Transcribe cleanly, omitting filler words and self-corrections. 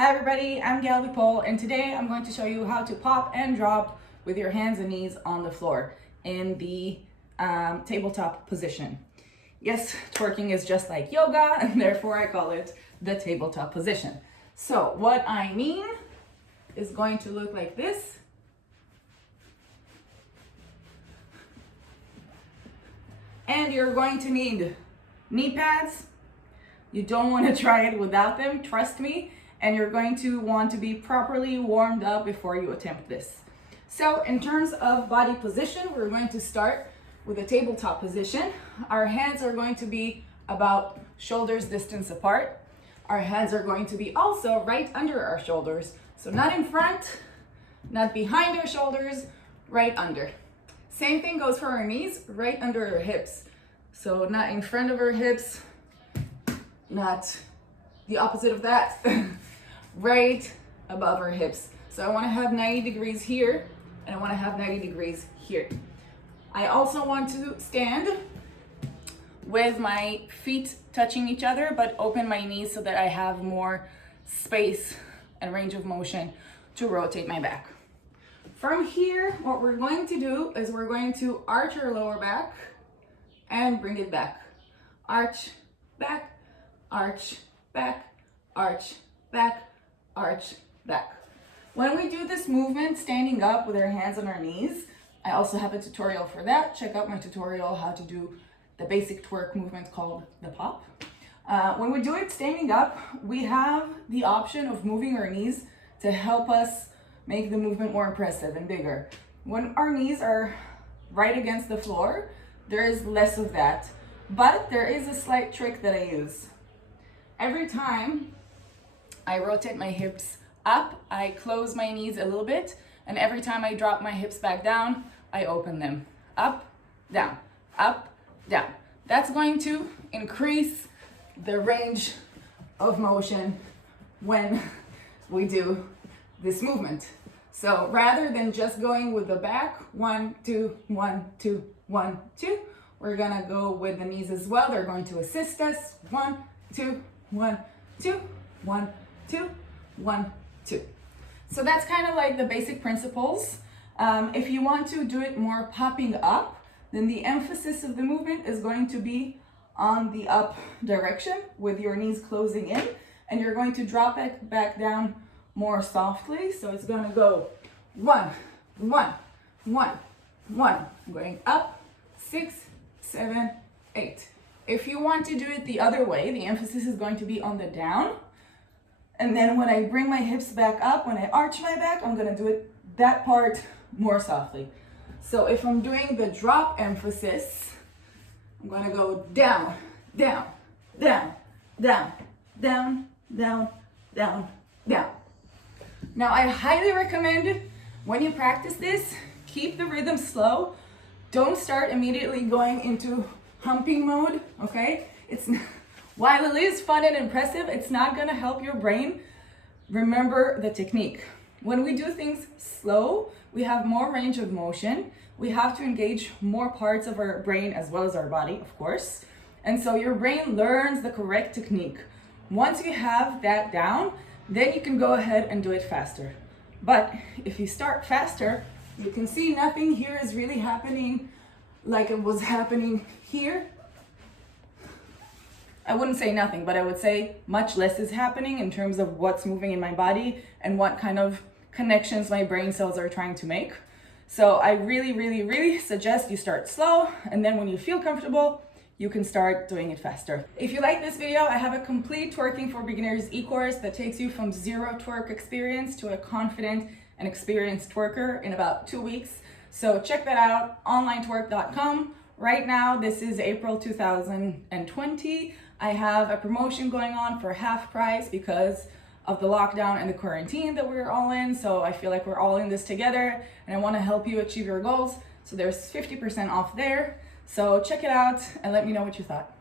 Hi everybody, I'm Galby Pole, and today I'm going to show you how to pop and drop with your hands and knees on the floor in the tabletop position. Yes, twerking is just like yoga, and therefore I call it the tabletop position. So what I mean is going to look like this. And you're going to need knee pads. You don't want to try it without them, trust me. And you're going to want to be properly warmed up before you attempt this. So in terms of body position, we're going to start with a tabletop position. Our hands are going to be about shoulders distance apart. Our hands are going to be also right under our shoulders. So not in front, not behind our shoulders, right under. Same thing goes for our knees, right under our hips. So not in front of our hips, not the opposite of that, right above our hips. So I want to have 90 degrees here, and I want to have 90 degrees here. I also want to stand with my feet touching each other, but open my knees so that I have more space and range of motion to rotate my back. From here, what we're going to do is we're going to arch our lower back and bring it back. Arch, back, arch, back, arch, back, arch, back. When we do this movement standing up with our hands on our knees, I also have a tutorial for that. Check out my tutorial how to do the basic twerk movement called the pop. When we do it standing up, we have the option of moving our knees to help us make the movement more impressive and bigger. When our knees are right against the floor, there is less of that, but there is a slight trick that I use. Every time I rotate my hips up, I close my knees a little bit, and every time I drop my hips back down, I open them. Up, down, up, down. That's going to increase the range of motion when we do this movement. So rather than just going with the back, 1, 2, 1, 2, 1, 2, we're gonna go with the knees as well. They're going to assist us. 1, 2, 1, 2, 1, 2, 1, 2. So that's kind of like the basic principles. If you want to do it more popping up, then the emphasis of the movement is going to be on the up direction with your knees closing in, and you're going to drop it back down more softly. So it's going to go 1, 1, 1, 1, going up, 6, 7, 8. If you want to do it the other way, the emphasis is going to be on the down. And then when I bring my hips back up, when I arch my back, I'm going to do it that part more softly. So if I'm doing the drop emphasis, I'm going to go down, down, down, down, down, down, down, down. Now I highly recommend when you practice this, keep the rhythm slow. Don't start immediately going into humping mode, okay? While it is fun and impressive, it's not gonna help your brain remember the technique. When we do things slow, we have more range of motion. We have to engage more parts of our brain as well as our body, of course. And so your brain learns the correct technique. Once you have that down, then you can go ahead and do it faster. But if you start faster, you can see nothing here is really happening like it was happening here. I wouldn't say nothing, but I would say much less is happening in terms of what's moving in my body and what kind of connections my brain cells are trying to make. So I really, really, really suggest you start slow, and then when you feel comfortable, you can start doing it faster. If you like this video, I have a complete Twerking for Beginners e-course that takes you from zero twerk experience to a confident and experienced twerker in about 2 weeks. So check that out, onlinetwerk.com. Right now, this is April 2020. I have a promotion going on for half price because of the lockdown and the quarantine that we're all in. So I feel like we're all in this together, and I want to help you achieve your goals. So there's 50% off there. So check it out and let me know what you thought.